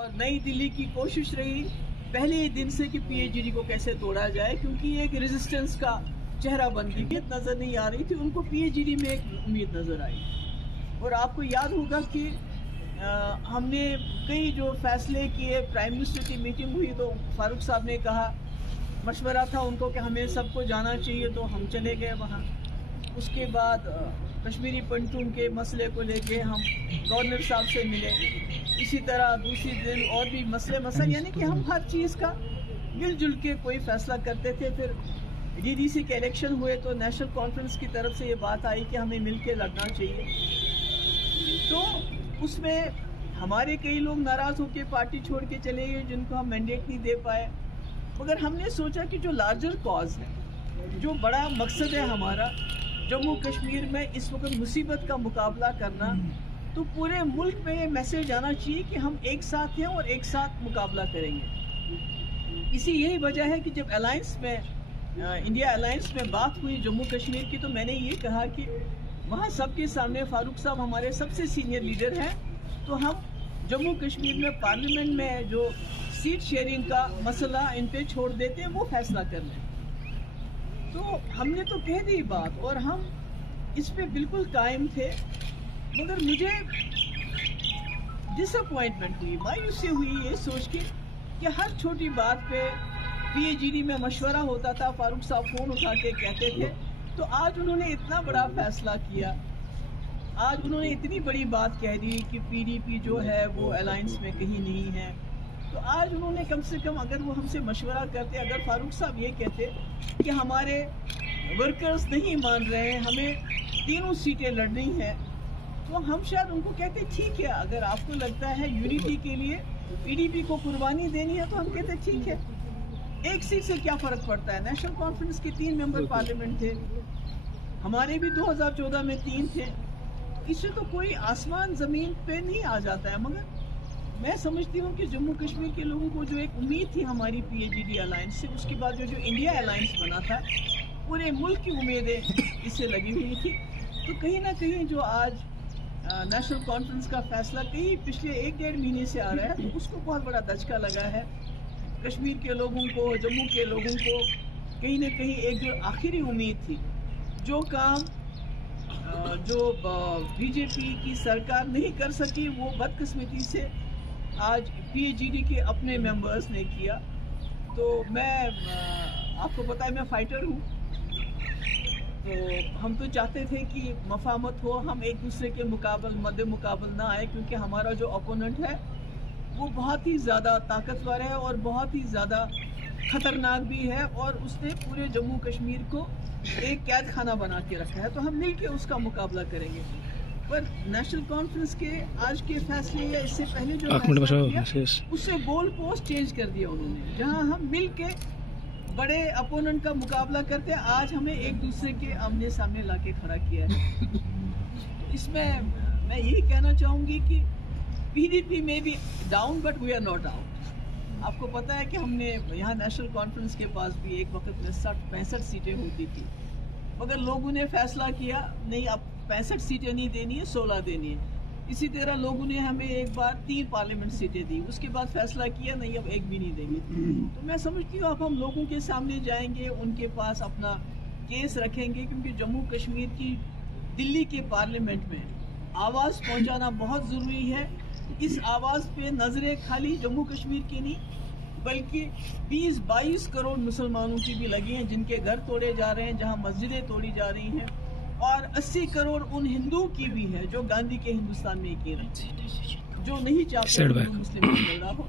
और नई दिल्ली की कोशिश रही पहले ही दिन से कि पीएचडी को कैसे तोड़ा जाए, क्योंकि ये एक रेजिस्टेंस का चेहरा बन गई। नजर नहीं आ रही थी, उनको पीएचडी में एक उम्मीद नजर आई। और आपको याद होगा कि हमने कई जो फैसले किए, प्राइम मिनिस्टर की मीटिंग हुई तो फारूक साहब ने कहा, मशवरा था उनको कि हमें सबको जाना चाहिए, तो हम चले गए वहाँ। उसके बाद कश्मीरी पंटून के मसले को लेके हम गवर्नर साहब से मिले। इसी तरह दूसरी दिन और भी मसले यानी कि हम हर चीज़ का मिलजुल के कोई फैसला करते थे। फिर डीडीसी के इलेक्शन हुए तो नेशनल कॉन्फ्रेंस की तरफ से ये बात आई कि हमें मिल के लड़ना चाहिए। तो उसमें हमारे कई लोग नाराज़ होकर पार्टी छोड़ के चले गए, जिनको हम मैंडेट नहीं दे पाए। मगर हमने सोचा कि जो लार्जर कॉज है, जो बड़ा मकसद है हमारा जम्मू कश्मीर में इस वक्त मुसीबत का मुकाबला करना, तो पूरे मुल्क में ये मैसेज आना चाहिए कि हम एक साथ हैं और एक साथ मुकाबला करेंगे। इसी यही वजह है कि जब अलायंस में इंडिया अलायंस में बात हुई जम्मू कश्मीर की, तो मैंने ये कहा कि वहाँ सबके सामने फारूक साहब हमारे सबसे सीनियर लीडर हैं, तो हम जम्मू कश्मीर में पार्लियामेंट में जो सीट शेयरिंग का मसला इन पे छोड़ देते हैं, वो फैसला कर लें। तो हमने तो कह दी बात और हम इस पे बिल्कुल कायम थे। मगर मुझे डिसअपॉइंटमेंट हुई, मायूसी हुई ये सोच के कि हर छोटी बात पे पीएचडी में मशवरा होता था, फारूक साहब फोन उठा के कहते थे। तो आज उन्होंने इतना बड़ा फैसला किया, आज उन्होंने इतनी बड़ी बात कह दी कि पीडीपी जो है वो अलायंस में कहीं नहीं है। तो आज उन्होंने कम से कम, अगर वो हमसे मशवरा करते, अगर फारूक साहब ये कहते कि हमारे वर्कर्स नहीं मान रहे हैं, हमें तीनों सीटें लड़नी है, तो हम शायद उनको कहते ठीक है, अगर आपको लगता है यूनिटी के लिए पीडीपी को कुर्बानी देनी है, तो हम कहते ठीक है, एक सीट से क्या फर्क पड़ता है। नेशनल कॉन्फ्रेंस के 3 मेंबर पार्लियामेंट थे, हमारे भी 2014 में 3 थे, इससे तो कोई आसमान जमीन पे नहीं आ जाता है। मगर मैं समझती हूँ कि जम्मू कश्मीर के लोगों को जो एक उम्मीद थी हमारी पीएचडी अलायंस से, उसके बाद जो इंडिया अलायंस बना था, पूरे मुल्क की उम्मीदें इससे लगी हुई थी। तो कहीं ना कहीं जो आज नेशनल कॉन्फ्रेंस का फैसला कहीं पिछले 1-1.5 महीने से आ रहा है, तो उसको बहुत बड़ा धचका लगा है। कश्मीर के लोगों को, जम्मू के लोगों को कहीं ना कहीं एक जो आखिरी उम्मीद थी, जो काम जो बीजेपी की सरकार नहीं कर सकी, वो बदकिस्मती से आज पीएचडी के अपने मेंबर्स ने किया। तो मैं आपको पता है मैं फाइटर हूँ, तो हम तो चाहते थे कि मफामत हो, हम एक दूसरे के मद्दे मुकाबल ना आए, क्योंकि हमारा जो अपोनेंट है वो बहुत ही ज़्यादा ताकतवर है और बहुत ही ज़्यादा खतरनाक भी है, और उसने पूरे जम्मू कश्मीर को एक कैद खाना बना के रखा है। तो हम मिल के उसका मुकाबला करेंगे। पर नेशनल कॉन्फ्रेंस के आज के फैसले या इससे पहले जो फैसला किया, उससे गोल पोस्ट चेंज कर दिया उन्होंने। जहां हम मिल के बड़े अपोनेंट का मुकाबला करते, आज हमें एक दूसरे के आमने सामने लाके खड़ा किया है। तो इसमें मैं यही कहना चाहूँगी कि पीडीपी में भी down, but we are not out. आपको पता है कि हमने यहाँ नेशनल कॉन्फ्रेंस के पास भी एक वक्त में 65 सीटें होती थी, मगर लोगों ने फैसला किया नहीं, अब 65 सीटें नहीं देनी है, 16 देनी है। इसी तरह लोगों ने हमें एक बार 3 पार्लियामेंट सीटें दी, उसके बाद फैसला किया नहीं, अब एक भी नहीं देंगे। तो मैं समझती हूँ अब हम लोगों के सामने जाएंगे, उनके पास अपना केस रखेंगे, क्योंकि जम्मू कश्मीर की दिल्ली के पार्लियामेंट में आवाज़ पहुँचाना बहुत ज़रूरी है। इस आवाज़ पे नजरें खाली जम्मू कश्मीर की नहीं, बल्कि 20-22 करोड़ मुसलमानों की भी लगी हैं, जिनके घर तोड़े जा रहे हैं, जहां मस्जिदें तोड़ी जा रही हैं, और 80 करोड़ उन हिंदुओं की भी है जो गांधी के हिंदुस्तान में एक रहे, जो नहीं चाहते हिंदू मुस्लिम झगड़ा हो।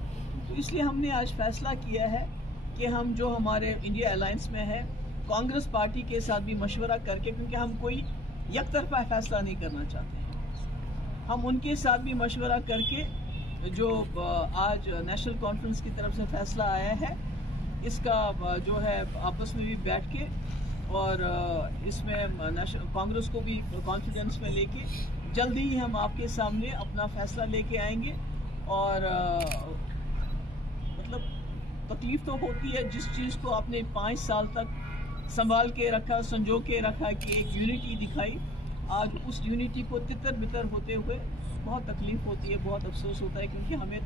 तो इसलिए हमने आज फैसला किया है कि हम जो हमारे इंडिया अलायंस में है, कांग्रेस पार्टी के साथ भी मशवरा करके, क्योंकि हम कोई यकतरफा फैसला नहीं करना चाहते हैं, हम उनके साथ भी मशवरा करके जो आज नेशनल कॉन्फ्रेंस की तरफ से फैसला आया है, इसका जो है आपस में भी बैठ के, और इसमें कांग्रेस को भी कॉन्फिडेंस में लेके जल्दी ही हम आपके सामने अपना फैसला लेके आएंगे। और मतलब तकलीफ तो होती है, जिस चीज़ को आपने 5 साल तक संभाल के रखा, संजो के रखा, कि एक यूनिटी दिखाई, आज उस यूनिटी को तितर बितर होते हुए बहुत तकलीफ होती है, बहुत अफसोस होता है, क्योंकि हमें